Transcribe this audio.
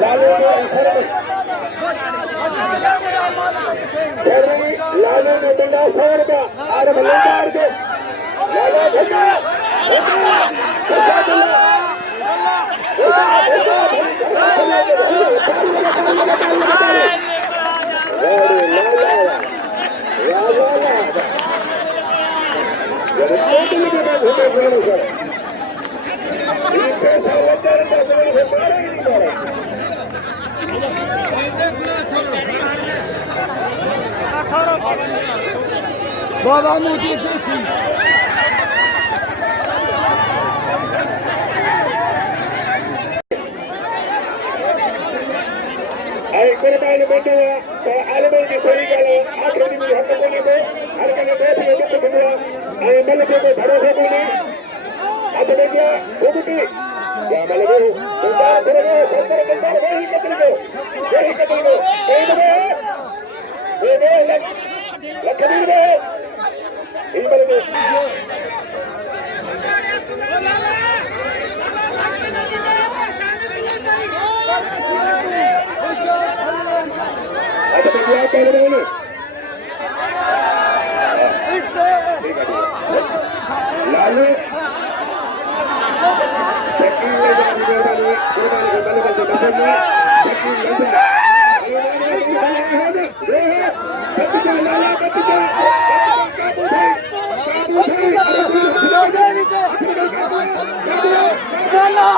लालू ने डंडा 100 रुपया और मल्लेदार के लालू भैया बाबा मोदी जैसी कुर्बान बंदो तो आलमों की सही गल आखिरी में हक कोने को हर कने बैठ के दुख बिगड़ा ए मलके को भरोसा कोने अब देखिए भूमिटी क्या मलके सरदार करो सरदार वही कतल को ये लखबीर में ये मलके लालू चलो